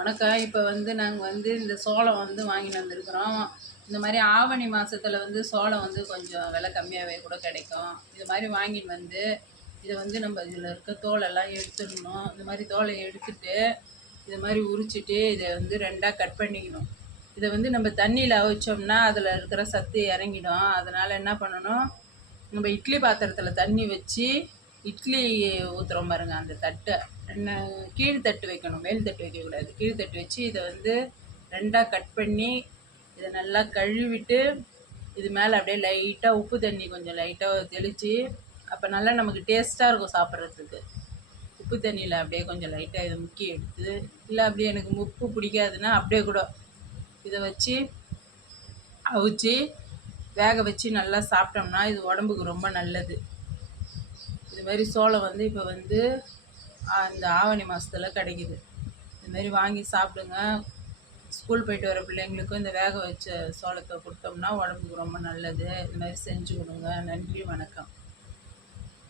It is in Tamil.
வணக்கம். இப்போ நாங்கள் இந்த சோளம் வாங்கிட்டு வந்திருக்கிறோம். இந்த மாதிரி ஆவணி மாதத்தில் சோளம் கொஞ்சம் விலை கம்மியாகவே கூட கிடைக்கும். இது மாதிரி வாங்கிட்டு இதை நம்ம இதில் இருக்க தோலெல்லாம் எடுத்துடணும். இந்த மாதிரி தோலை எடுத்துட்டு இது மாதிரி உரிச்சிட்டு இதை ரெண்டாக கட் பண்ணிக்கணும். இதை நம்ம தண்ணியில் அவிச்சோம்னா அதில் இருக்கிற சத்து இறங்கிடும். அதனால் என்ன பண்ணணும், நம்ம இட்லி பாத்திரத்தில் தண்ணி வச்சு இட்லி ஊற்றுறோம் பாருங்க, அந்த தட்டை கீழ் தட்டு வைக்கணும், மேல் தட்டு வைக்கக்கூடாது. கீழ் தட்டு வச்சு இதை ரெண்டாக கட் பண்ணி இதை நல்லா கழுவிட்டு இது மேலே அப்படியே லைட்டாக உப்பு தண்ணி கொஞ்சம் லைட்டாக தெளித்து, அப்போ நல்லா நமக்கு டேஸ்ட்டாக இருக்கும் சாப்பிட்றதுக்கு. உப்பு தண்ணியில் அப்படியே கொஞ்சம் லைட்டாக இதை முக்கி எடுத்து, இல்லை அப்படியே எனக்கு உப்பு பிடிக்காதுன்னா அப்படியே கூட இதை வச்சு அவிச்சு வேக வச்சு நல்லா சாப்பிட்டோம்னா இது உடம்புக்கு ரொம்ப நல்லது. இது மாதிரி சோளம் இப்போ இந்த ஆவணி மாதத்தில் கிடைக்கிது. இதுமாரி வாங்கி சாப்பிடுங்க. ஸ்கூல் போயிட்டு வர பிள்ளைங்களுக்கும் இந்த வேக வச்ச சோளத்தை கொடுத்தோம்னா உடம்புக்கு ரொம்ப நல்லது. இது மாதிரி செஞ்சு கொடுங்க. நன்றி, வணக்கம்.